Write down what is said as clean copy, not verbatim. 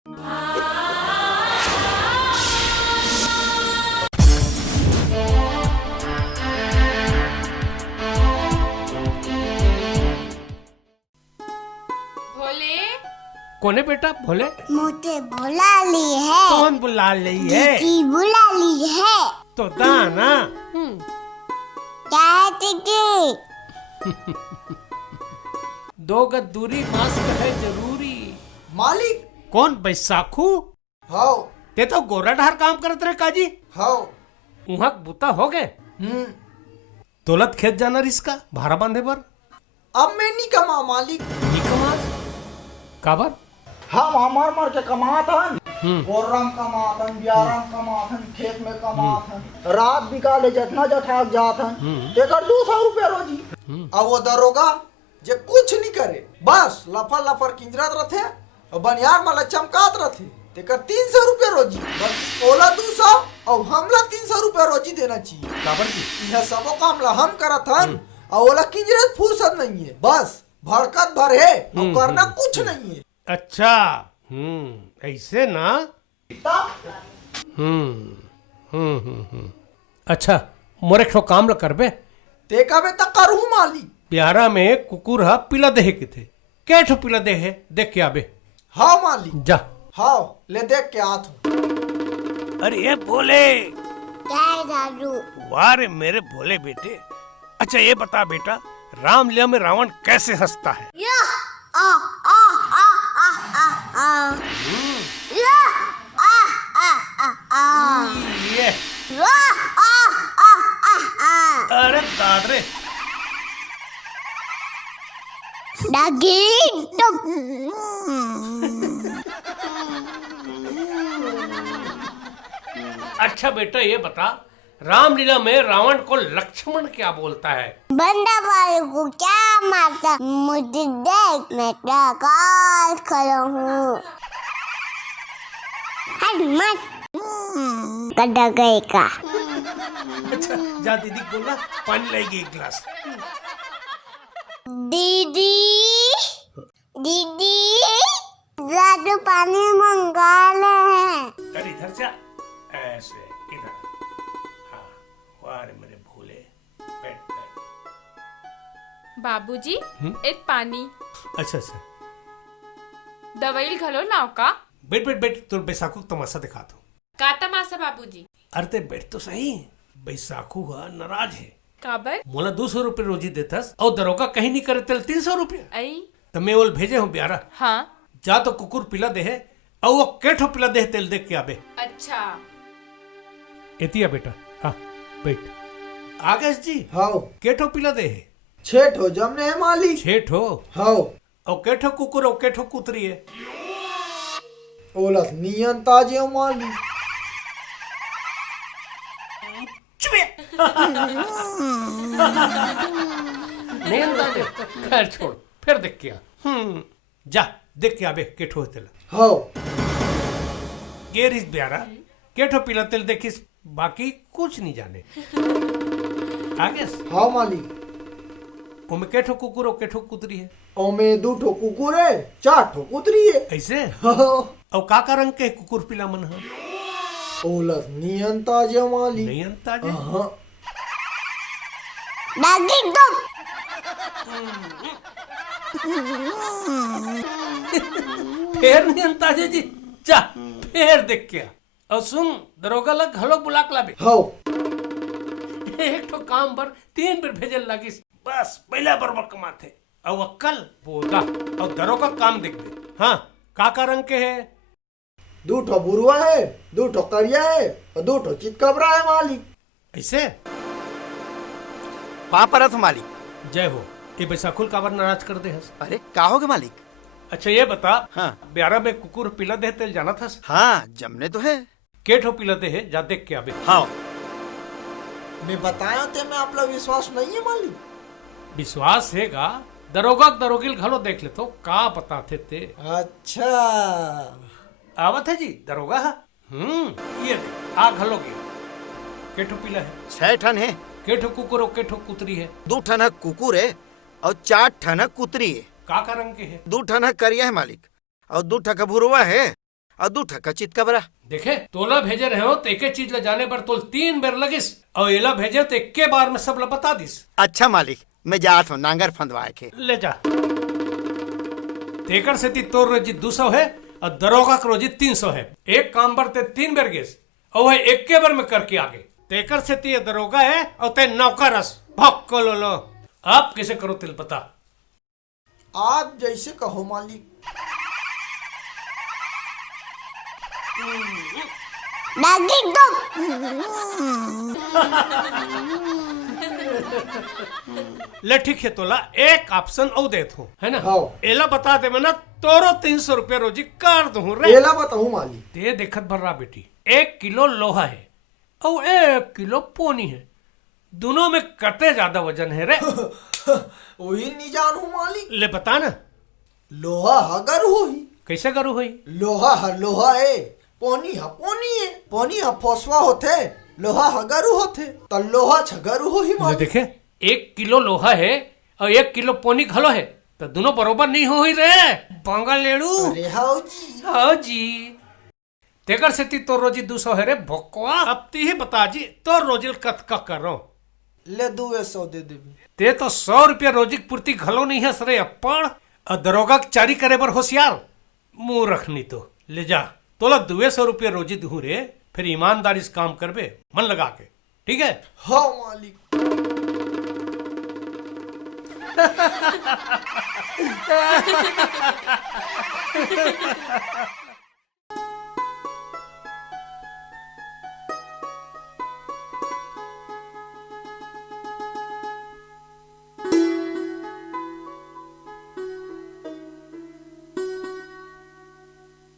भोले कोने बेटा भोले? मुझे बुला ली है। कौन बुला ली है? टिकी बुला ली है। तो दाना क्या है टिकी? दो गज दूरी मास्क है जरूरी। मालिक कौन बैसाखू? हाओ ते तो गोरा ढार काम करत रहे काजी। हाओ उहाँ बुता हो गए। दौलत खेत जाना रिसका भाड़ा बांधे पर अब मैं नहीं कमा मालिक। नहीं कमा काबर? हम मार मार के कमातन गोरम कमातन ब्यारम कमातन खेत में कमातन रात बिकाले जतना जठाक जातन तेकर 200 रुपया रोजी। अब वो दरोगा जे कुछ नहीं करे बस लफर लफर किंजरत रथे और बनियार माला चमकात रथे तेकर 300 रुपया रोजी। बस ओला 200 और हमला 300 रुपया रोजी देना चाहिए। काबर की? यह सबो काम ला हम करत हन और ओला किंजरत फुर्सत नहीं है। बस भड़कत भर है और करना कुछ नहीं है। अच्छा ऐसे ना। अच्छा मोरे ठो काम ल करबे। ते कबे तक करूँ मालिक। प्यारा में कुकुर हा पिला देहे के थे के ठो पिला देहे देख के आबे। हाँ मालिक जा। हाँ ले देख के आत हूँ। अरे ये बोले क्या है दादू? वाह रे मेरे भोले बेटे। अच्छा ये बता बेटा रामलीला में रावण कैसे हंसता है? या आ आ आ आ आ आ या आ आ आ आ ये या आ आ आ आ। अरे दादरे डागी तो अच्छा बेटा ये बता रामलीला में रावण को लक्ष्मण क्या बोलता है? बंदा वाले को क्या मारता? मुझे देख मैं क्या काल खड़ा हूँ। हट मत कटा गए का। अच्छा जा दीदी को बोलना पानी लाएगी एक गिलास। दीदी दीदी दादू पानी मंगा ले हैं। अरे इधर से आ। ऐसे इधर। हाँ वाह रे मेरे भोले। बैठ बैठ। बाबूजी एक पानी अच्छा अच्छा दवाई घलो लाओ का? बैठ बैठ बैठ तो बैसाखू तमाशा दिखा दो। का तमाशा बाबूजी? अरे ते बैठ तो सही। बैसाखू हा नाराज है। काबर? मोला 200 रुपये रोजी देथस और दरोगा कहीं नहीं करे तेल 300 रुपया। आई तो मैं ओल भेजे हूँ ब्यारा। हाँ जा तो कुकुर पिला दे है और वो केठो पिला दे तेल देख के आबे। अच्छा एतिया बेटा हाँ बैठ। आगेश जी हाओ केठो पिला दे है? छेठ हो जमने है मालिक। छेठो हाओ और केठो कुकुर और केठो कुतरी है। ओलस नियन ताजे हो मालिक। नहीं अंदाजे खैर छोड़ फिर देख के आ। जा देख के आबे केठो तेल। हाओ गेरिस ब्यारा केठो पिला तेल देखिस बाकी कुछ नहीं जाने। आगेश हाँ मालिक। वो में केठो कुकुर और केठो कुतरी है। ओमे 2 ठो कुकुर है 4 ठो कुतरी है। ऐसे हाओ और काका रंग के कुकुर पिला मन है? ओलस नियन ताजे हो मालिक। नहीं अंदाजे। हाँ डागी तो फिर नहीं अंदाजे जी। जा फिर देख के आ। और सुन दरोगा लग हलो बुला के लाबे। हाओ एक तो काम पर 3 बार भेजल लगी बस पहला बरबर कमाते और अक्कल बोदा और दरोगा काम देख दे। हाँ काका रंग के है? 2 ठो बुरुआ है 2 ठो करिया है और 2 ठो चितकबरा है मालिक। ऐसे पापरथ मालिक। जय हो। ये बैसाखुल काबर नाराज कर दे हस? अरे का होगे मालिक? अच्छा ये बता हाँ ब्यारा में कुकुर पिला दे तेल जाना था? हाँ जमने तो है। केठो पिला दे है जा देख के आबे। हाँ मैं बताया ते में आपला विश्वास नहीं है मालिक। विश्वास हैगा दरोगा दरोगिल घलो देख ले तो का बताते थे। अच्छा आवत है जी दरोगा। ये दे आ घलो के केठो पिला है? 6 ठन है। केठो कुकुर और केठो कुतरी है? 2 ठन कुकुर है और 4 ठन कुतरी है। काका रंग के है? 2 ठन करिया है मालिक और 2 ठन भुरवा है और दू ठका चित का बरा। देखे तोला भेजे रहे हो तो एक चीज ले जाने पर तोल 3 बेर लगिस और एला भेजे तो एक बार में सब ला बता दिस। अच्छा मालिक, मैं जात हूँ नांगर फंदवाए के। ले जा। तेकर से ती तोर रोजी 200 है और दरोगा का रोजी 300 है। एक काम पर ते 3 बेर गेस और वह एक बार में करके आगे। तेकर से ती दरोगा है और ते नौकरस भक्को लो। आप किसे करो तिल पता? आप जैसे कहो मालिक। नागिन तो ले ठीक है तोला एक ऑप्शन और देत हूँ है ना। हाँ। एला बता दे मैं ना तोरो 300 रुपया रोजी कर दूँ रे। एला बताऊं मालिक। ते देखत भर रहा बेटी 1 किलो लोहा है और 1 किलो पोनी है। दोनों में कते ज्यादा वजन है रे? वही नहीं जानू मालिक। ले बता ना। लोहा हगर होही। कैसे करू होई? लोहा हर लोहा है, पोनी है। पोनी हा फॉस्फा होथे, लोहा हगरू होथे। त लोहा छगरू होही ले मालिक। देखे 1 किलो लोहा है और 1 किलो पोनी घलो है तो दोनों बरोबर नहीं हो ही रे बांगल लेड़ू। अरे हाउ जी। हाँ जी। तेकर से ती तो रोजी 200 है रे भोकवा। अब ती ही बता जी तो रोजिल कत का करो। ले 200 दे देबी। ते तो 100 रुपया रोजी पूर्ति घलो नहीं है सरे अप्पड़ और दरोगा की चारी करे बर होशियार मुंह रखनी। तो ले जा तोला 200 रुपया रोजी दूं रे। फिर ईमानदारी से काम करबे मन लगा के, ठीक है? हाँ मालिक।